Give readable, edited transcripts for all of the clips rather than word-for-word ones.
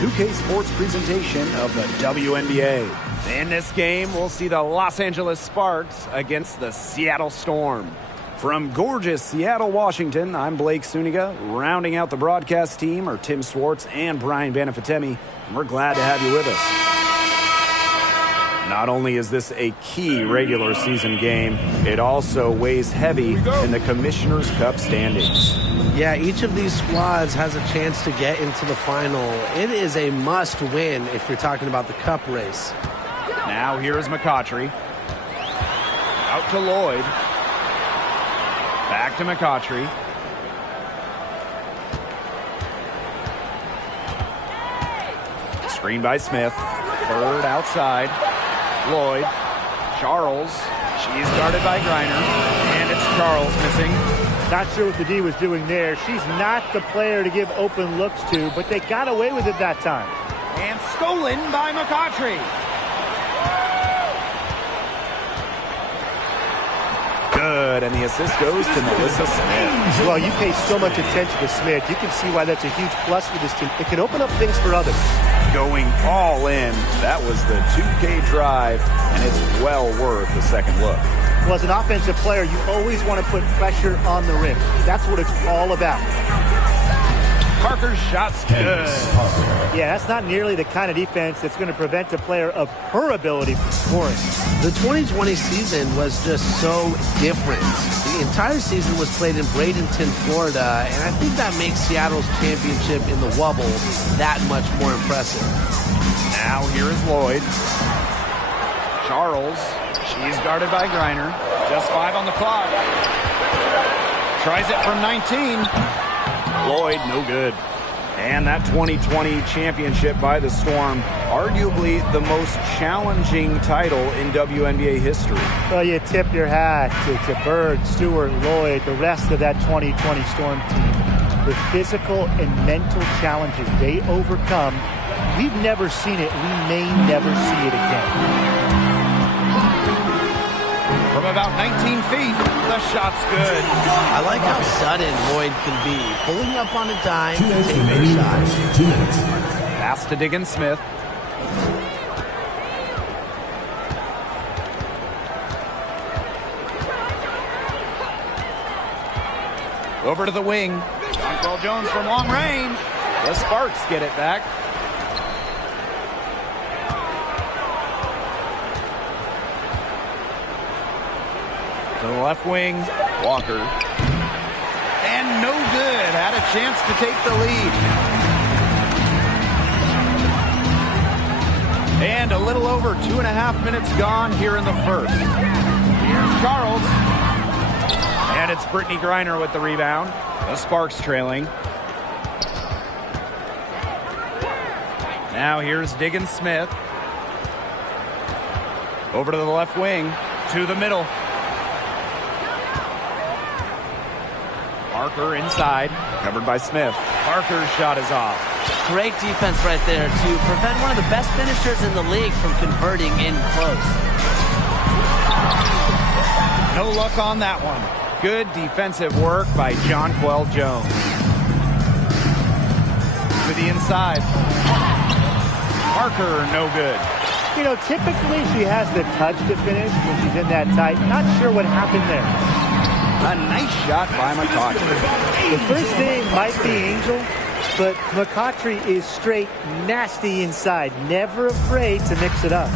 2K Sports presentation of the WNBA. In this game, we'll see the Los Angeles Sparks against the Seattle Storm. From gorgeous Seattle, Washington, I'm Blake Suniga. Rounding out the broadcast team are Tim Swartz and Brian Banafitemi, and we're glad to have you with us. Not only is this a key regular season game, it also weighs heavy in the Commissioner's Cup standings. Yeah, each of these squads has a chance to get into the final. It is a must-win if you're talking about the Cup race. Now here is McCautry. Out to Lloyd. Back to McCautry. Screen by Smith. Bird outside. Lloyd. Charles. She's guarded by Griner. And it's Charles missing. Not sure what the D was doing there. She's not the player to give open looks to, but they got away with it that time. And stolen by McCautry. Good, and the assist goes to Melissa Smith. Well, you pay so much attention to Smith. You can see why that's a huge plus for this team. It can open up things for others. Going all in. That was the 2K drive, and it's well worth the second look. Well, as an offensive player, you always want to put pressure on the rim. That's what it's all about. Parker's shot's good. Yeah, that's not nearly the kind of defense that's going to prevent a player of her ability from scoring. The 2020 season was just so different. The entire season was played in Bradenton, Florida, and I think that makes Seattle's championship in the Wubble that much more impressive. Now here is Lloyd. Charles. She's guarded by Griner. Just 5 on the clock. Tries it from 19. Lloyd, no good. And that 2020 championship by the Storm, arguably the most challenging title in WNBA history. Well, you tip your hat to Bird, Stewart, Lloyd, the rest of that 2020 Storm team. The physical and mental challenges they overcome, we've never seen it. We may never see it again. From about 19 feet, the shot's good. I like how sudden Lloyd can be. Pulling up on a dime and taking a shot. 2 minutes. Pass to Diggins Smith. Over to the wing. Jonquel Jones from long range. The Sparks get it back. To the left wing, Walker. And no good. Had a chance to take the lead. And a little over 2.5 minutes gone here in the first. Here's Charles. And it's Brittany Griner with the rebound. The Sparks trailing. Now here's Diggins Smith. Over to the left wing. To the middle. Parker inside, covered by Smith. Parker's shot is off. Great defense right there to prevent one of the best finishers in the league from converting in close. No luck on that one. Good defensive work by Jonquel Jones. To the inside. Parker, no good. You know, typically she has the touch to finish when she's in that tight. Not sure what happened there. A nice shot by McCautry. The first name might be Angel, but McCautry is straight nasty inside. Never afraid to mix it up.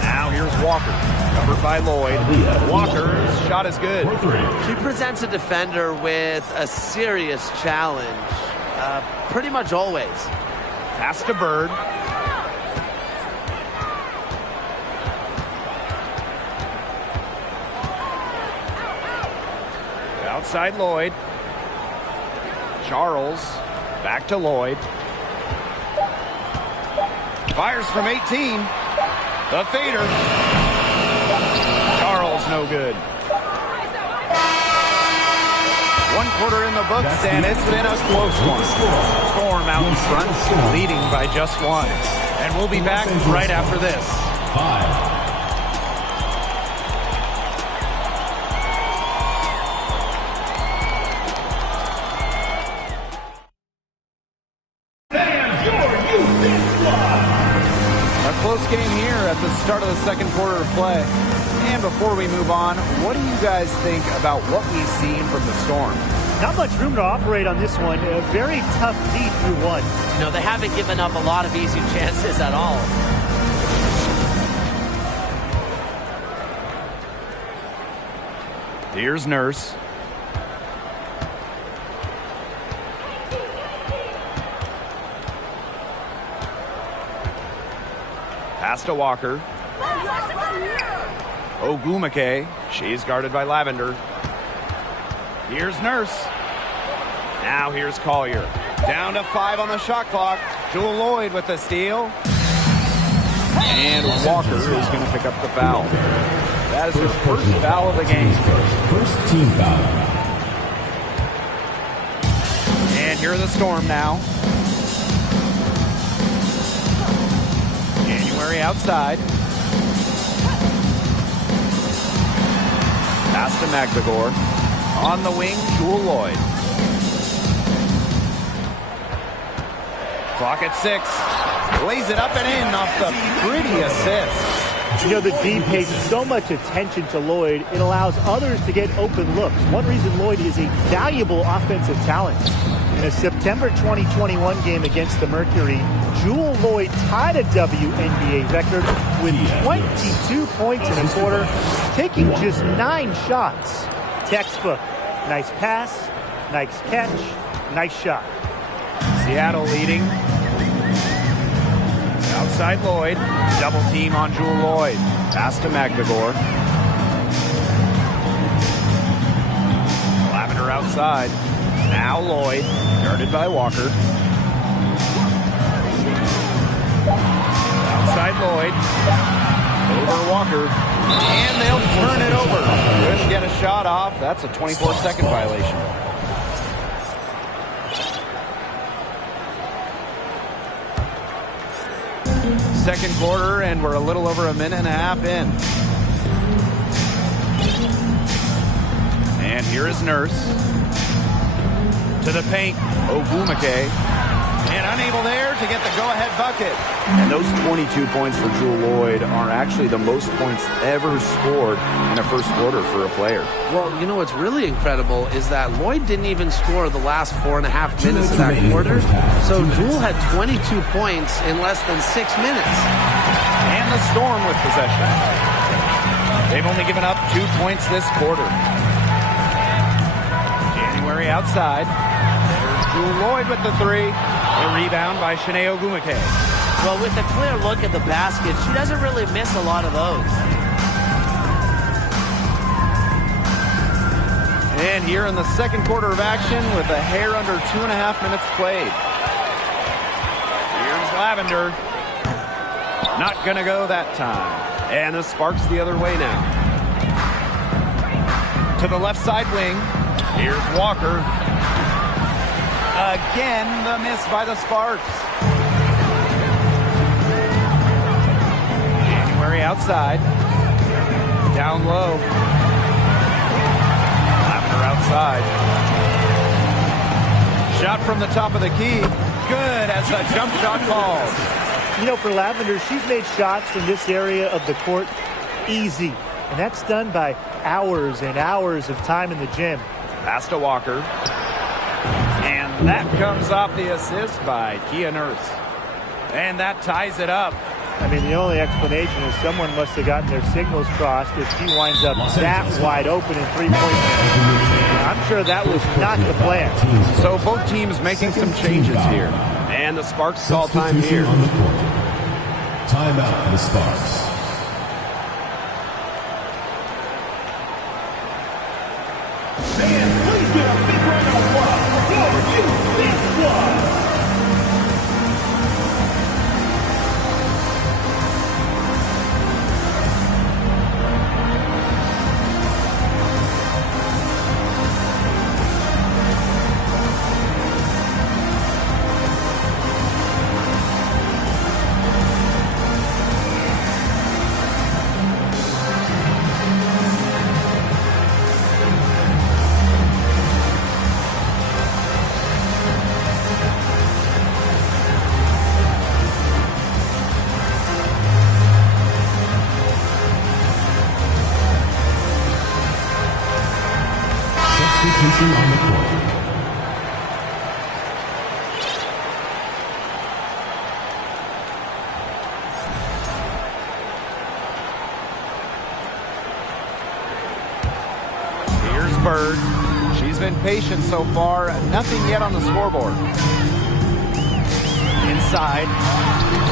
Now here's Walker. Covered by Lloyd. Walker's shot is good. She presents a defender with a serious challenge. Pretty much always. Pass to Bird. Outside Lloyd. Charles. Back to Lloyd. Fires from 18. The fader. Charles, no good. 1 quarter in the books, and it's been a close one. Storm out in front, leading by just 1. And we'll be back right after this. 5. A close game here at the start of the second quarter of play. And before we move on, what do you guys think about what we've seen from the Storm? Not much room to operate on this one. A very tough D through one. No, they haven't given up a lot of easy chances at all. Here's Nurse. Pass to Walker. Ogumake. She's guarded by Lavender. Here's Nurse. Now here's Collier. Down to 5 on the shot clock. Jewel Lloyd with the steal. And Walker is going to pick up the foul. That is her first foul of the game. First team foul. And here are the Storm now. January outside. Pass to Magdagor. On the wing, Jewel Lloyd. Clock at 6. Lays it up and in off the pretty assist. You know, the D pays so much attention to Lloyd, it allows others to get open looks. One reason Lloyd is a valuable offensive talent. In a September 2021 game against the Mercury, Jewel Lloyd tied a WNBA record with 22 points in a quarter, taking just 9 shots. Textbook. Nice pass, nice catch, nice shot. Seattle leading. Outside Lloyd. Double team on Jewel Lloyd. Pass to Magdagor. Lavender outside. Now Lloyd. Guarded by Walker. Outside Lloyd. Over Walker. And they'll turn it over. Couldn't get a shot off. That's a 24-second violation. Second quarter, and we're a little over a minute and a half in. And here is Nurse. To the paint, Ogumake. And unable there to get the go-ahead bucket. And those 22 points for Jewel Lloyd are actually the most points ever scored in a first quarter for a player. Well, you know what's really incredible is that Lloyd didn't even score the last 4.5 minutes of that quarter. So Jewel had 22 points in less than 6 minutes. And the Storm with possession. They've only given up 2 points this quarter. January outside. There's Jewel Lloyd with the 3. A rebound by Shanae Ogumake. Well, with a clear look at the basket, she doesn't really miss a lot of those. And here in the second quarter of action with a hair under 2.5 minutes played. Here's Lavender. Not going to go that time. And the Sparks the other way now. To the left side wing. Here's Walker. Again, the miss by the Sparks. January outside. Down low. Lavender outside. Shot from the top of the key. Good as the jump shot falls. You know, for Lavender, she's made shots from this area of the court easy. And that's done by hours and hours of time in the gym. Pass to Walker. And that comes off the assist by Kia Nurse. And that ties it up. I mean, the only explanation is someone must have gotten their signals crossed if she winds up that wide open in three-point range. I'm sure that was not the plan. So both teams making some changes here. And the Sparks call time here. On the court. Timeout for the Sparks. Please give a big round of applause for you, this squad. Bird. She's been patient so far. Nothing yet on the scoreboard. Inside.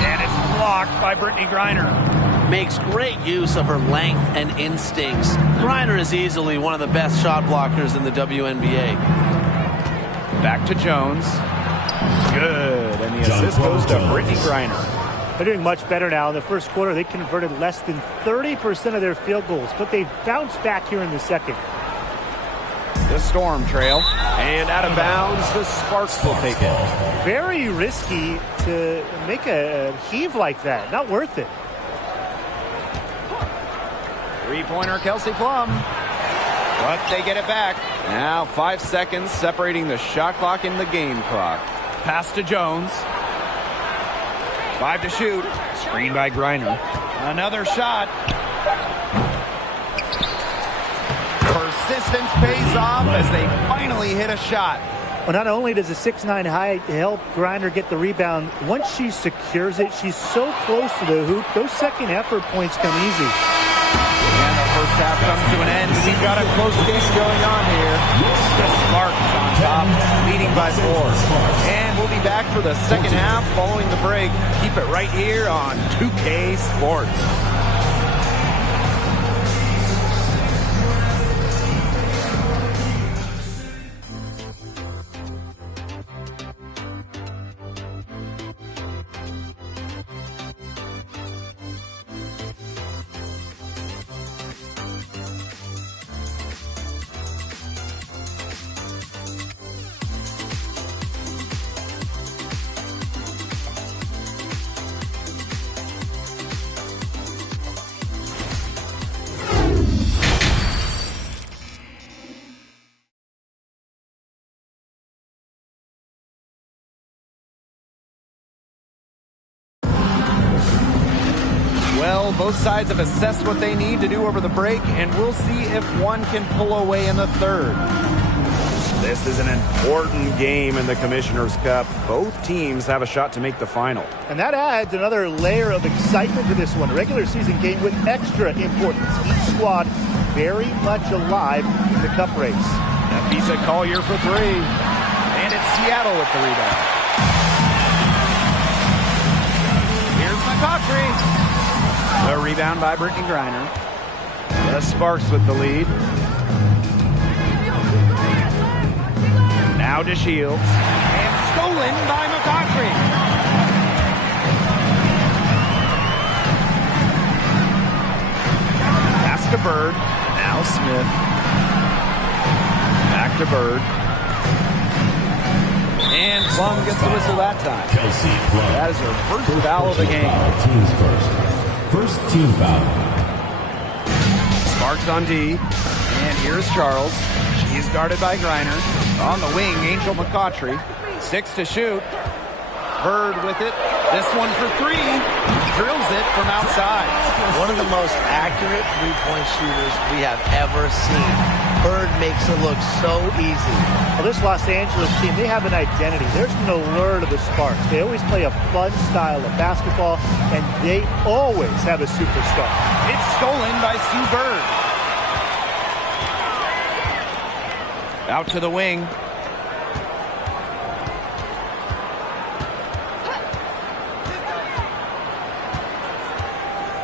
And it's blocked by Brittany Griner. Makes great use of her length and instincts. Griner is easily one of the best shot blockers in the WNBA. Back to Jones. Good. And the assist goes to Brittany Griner. They're doing much better now. In the first quarter, they converted less than 30% of their field goals, but they've bounced back here in the second. The Storm trail. And out of bounds, the Sparks will take it. Very risky to make a heave like that. Not worth it. Three-pointer, Kelsey Plum. But they get it back. Now 5 seconds separating the shot clock and the game clock. Pass to Jones. 5 to shoot. Screen by Griner. Another shot. Persistence pays off as they finally hit a shot. Well, not only does a 6'9" height help Griner get the rebound, once she secures it, she's so close to the hoop, those second effort points come easy. And the first half comes to an end. We've got a close game going on here. The Sparks on top, leading by 4. And we'll be back for the second half following the break. Keep it right here on 2K Sports. Well, both sides have assessed what they need to do over the break, and we'll see if one can pull away in the third. This is an important game in the Commissioner's Cup. Both teams have a shot to make the final. And that adds another layer of excitement to this one. Regular season game with extra importance. Each squad very much alive in the cup race. Nafisa Collier for 3. And it's Seattle with the rebound. Here's McCautry. The rebound by Brittany Griner. The Sparks with the lead. Now to Shields. And stolen by McCautry. Pass to Bird. Now Smith. Back to Bird. And Plum gets the whistle that time. Kelsey Plum. That is her first foul of the game. Team's first team foul. Sparks on D. And here's Charles. She's guarded by Griner. On the wing, Angel McCautry. 6 to shoot. Bird with it. This one for 3. Drills it from outside. One of the most accurate three-point shooters we have ever seen. Bird makes it look so easy. Well, this Los Angeles team, they have an identity. There's an allure to the Sparks. They always play a fun style of basketball, and they always have a superstar. It's stolen by Sue Bird. Out to the wing.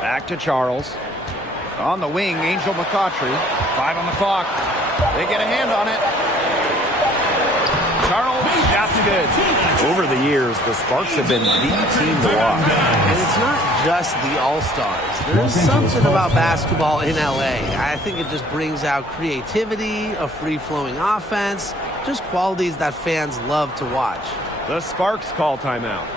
Back to Charles. On the wing, Angel McCautry. 5 on the clock. They get a hand on it. Charles, that's good. Over the years, the Sparks have been the team to watch. And it's not just the All-Stars. There's something about basketball in LA. I think it just brings out creativity, a free-flowing offense, just qualities that fans love to watch. The Sparks call timeout.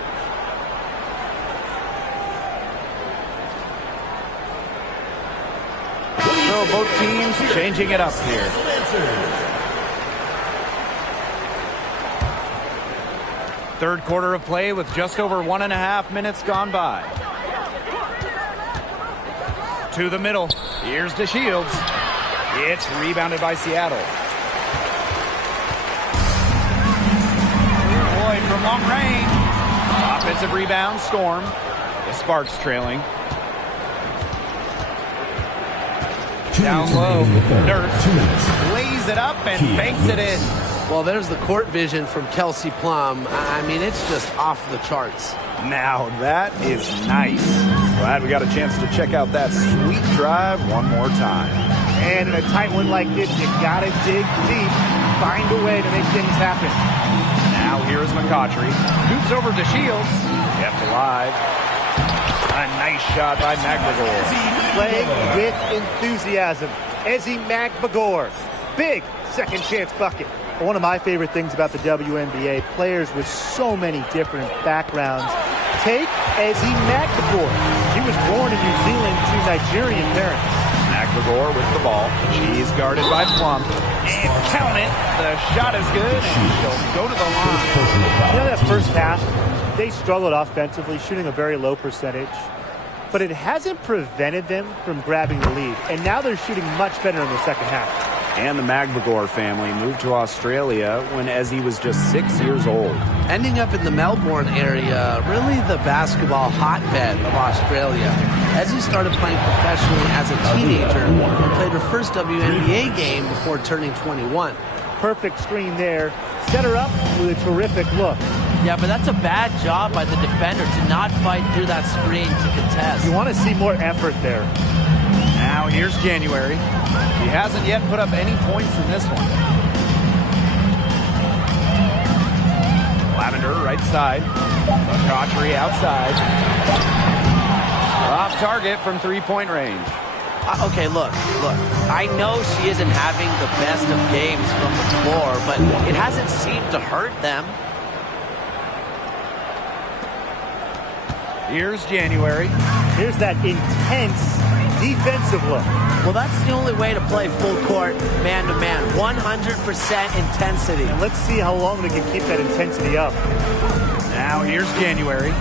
So both teams changing it up here. Third quarter of play with just over 1.5 minutes gone by. To the middle. Here's to Shields. It's rebounded by Seattle. Boyd from long range. Offensive rebound, Storm. The Sparks trailing. Down low. Nurse lays it up and banks it in. Well, there's the court vision from Kelsey Plum. I mean, it's just off the charts. Now that is nice. Glad we got a chance to check out that sweet drive one more time. And in a tight one like this, you got to dig deep. Find a way to make things happen. Now here's McCautry. Scoops over to Shields. Kept alive. A nice shot by McBagor. Playing with enthusiasm. Ezzy McBagor. Big second chance bucket. One of my favorite things about the WNBA, players with so many different backgrounds. Take Ezzy McBagor. She was born in New Zealand to Nigerian parents. McBagor with the ball. She's guarded by Plum. And count it. The shot is good. And she'll go to the line. You know, that first half, they struggled offensively, shooting a very low percentage. But it hasn't prevented them from grabbing the lead. And now they're shooting much better in the second half. And the McBagor family moved to Australia when Ezzy was just 6 years old. Ending up in the Melbourne area, really the basketball hotbed of Australia. Ezzy started playing professionally as a teenager and played her first WNBA game before turning 21. Perfect screen there. Set her up with a terrific look. Yeah, but that's a bad job by the defender to not fight through that screen to contest. You want to see more effort there. Now here's January. He hasn't yet put up any points in this one. Lavender right side. McCautry outside. Off target from three-point range. Okay, look. I know she isn't having the best of games from the floor, but it hasn't seemed to hurt them. Here's January. Here's that intense defensive look. Well, that's the only way to play full court, man-to-man. 100% intensity. And let's see how long they can keep that intensity up. Now here's January.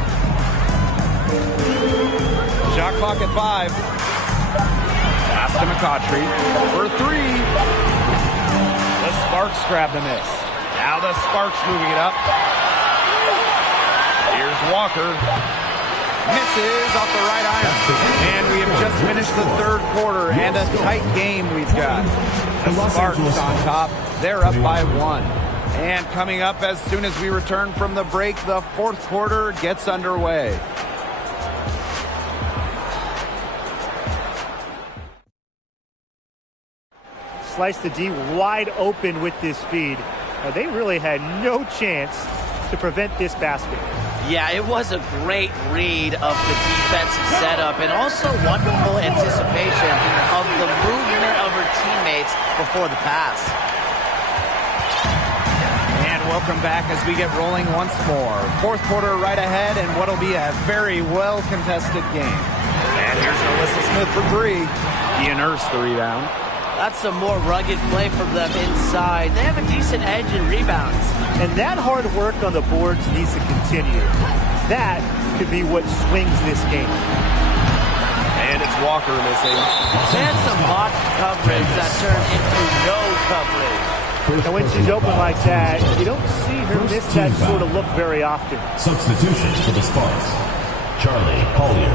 Shot clock at 5. Pass to McCautry for 3. The Sparks grab the miss. Now the Sparks moving it up. Here's Walker. Misses off the right iron. And we have just finished the third quarter and a tight game we've got. The Sparks on top. They're up by 1. And coming up as soon as we return from the break, the fourth quarter gets underway. Slice the D wide open with this feed. They really had no chance to prevent this basket. Yeah, it was a great read of the defensive setup and also wonderful anticipation of the movement of her teammates before the pass. And welcome back as we get rolling once more. Fourth quarter right ahead and what'll be a very well-contested game. And here's Alyssa Smith for 3. Ian Hurst the rebound. That's some more rugged play from them inside. They have a decent edge in rebounds. And that hard work on the boards needs to continue. That could be what swings this game. And it's Walker missing. They had some box coverage that turned into no coverage. And when she's open like that, you don't see her miss that sort of look very often. Substitution for the Sparks. Charlie Collier.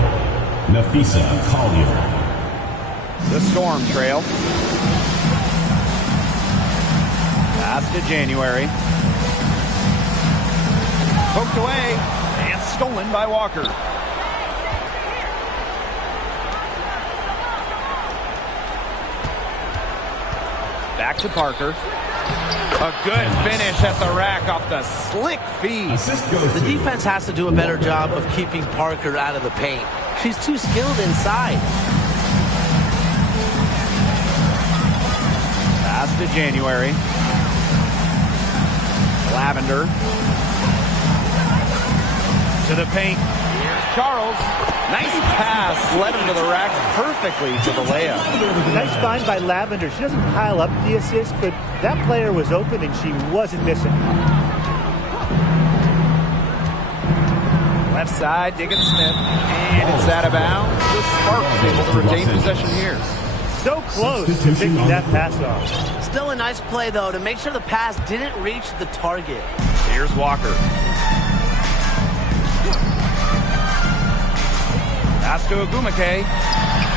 Nafisa Collier. The Storm trail. Pass to January. Poked away and stolen by Walker. Back to Parker. A good finish at the rack off the slick feed. The defense has to do a better job of keeping Parker out of the paint. She's too skilled inside. Pass to January. Lavender. To the paint. Here's Charles. Nice pass. Led him to the rack perfectly to the layup. Nice find by Lavender. She doesn't pile up the assist, but that player was open and she wasn't missing. Left side, Diggins Smith. And it's out of bounds. The Sparks able to retain possession here. So close to picking that pass off. Still a nice play, though, to make sure the pass didn't reach the target. Here's Walker. Pass to Agumake.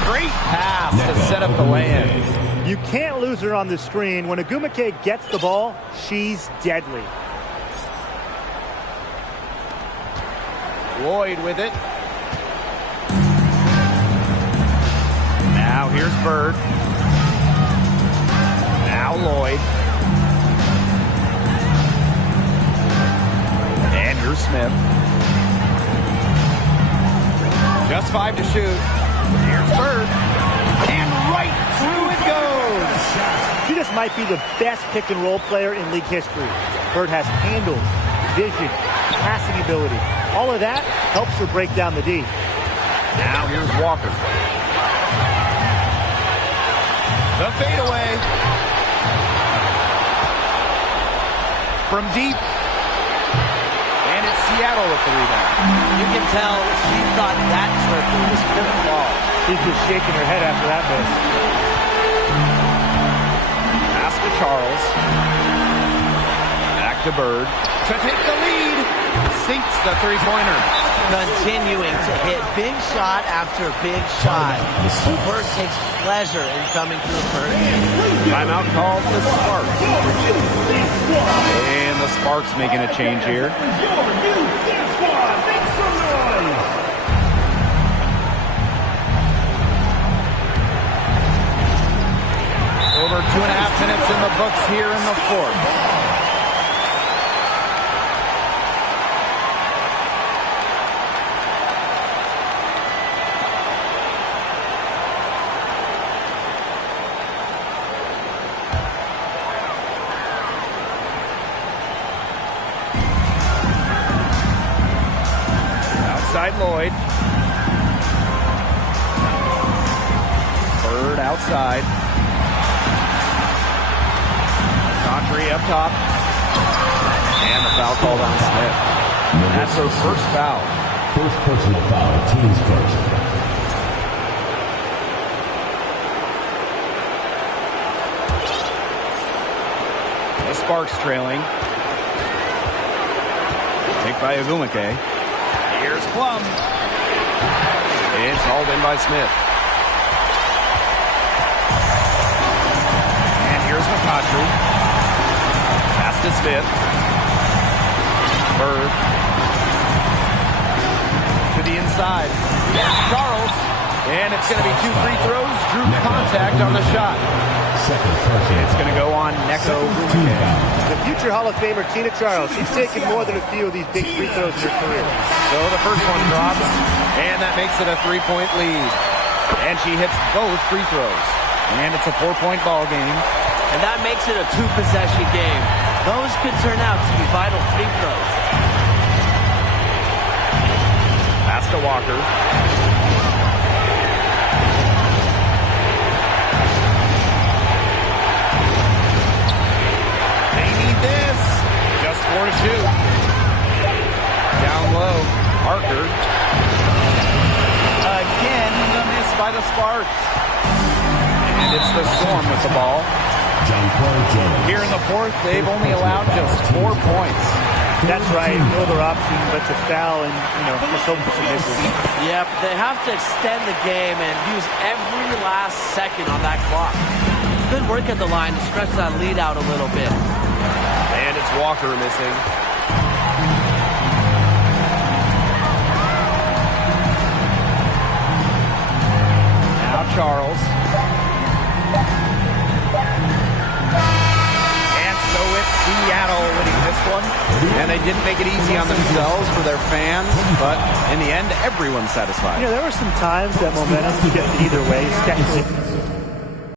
Great pass to set up the land. You can't lose her on the screen. When Agumake gets the ball, she's deadly. Lloyd with it. Now here's Bird. Now Lloyd. And here's Smith. Just 5 to shoot. Here's Bird. And right through it goes. She just might be the best pick and roll player in league history. Bird has handle, vision, passing ability. All of that helps her break down the D. Now here's Walker. The fadeaway. From deep. And it's Seattle with the rebound. You can tell she thought that triple was going to fall. She's just shaking her head after that miss. Pass to Charles. Back to Bird. To take the lead. Sinks the three-pointer. Continuing to hit big shot after big shot. Bird takes pleasure in coming through for her. Timeout called the Sparks. And the Sparks making a change here. Over 2.5 minutes in the books here in the fourth. Lloyd. Bird outside. Daughtry up top. And the foul called on Smith. That's her first foul. First personal foul, team's first. The Sparks trailing. Take by Agumake. Here's Plum. It's hauled in by Smith. And here's McCautry. Pass to Smith. Bird. To the inside. Charles. And it's going to be 2 free throws. Drew contact on the shot. It's going to go on Neko Agumake. The future Hall of Famer Tina Charles. She's taken more than a few of these big free throws in her career. So the first one drops, and that makes it a 3-point lead. And she hits both free throws. And it's a 4-point ball game. And that makes it a 2-possession game. Those could turn out to be vital free throws. Pass to Walker. This just 4 to shoot. Down low, Parker. Again, the miss by the Sparks. And it's the Storm with the ball. Here in the fourth, they've only allowed just 4 points. That's right. No other option but to foul and, just hope for some misses. Yeah, but they have to extend the game and use every last second on that clock. Good work at the line to stretch that lead out a little bit. And it's Walker missing. Now Charles. And so it's Seattle winning this one. And they didn't make it easy on themselves for their fans, but in the end, everyone's satisfied. There were some times that momentum shifted either way, especially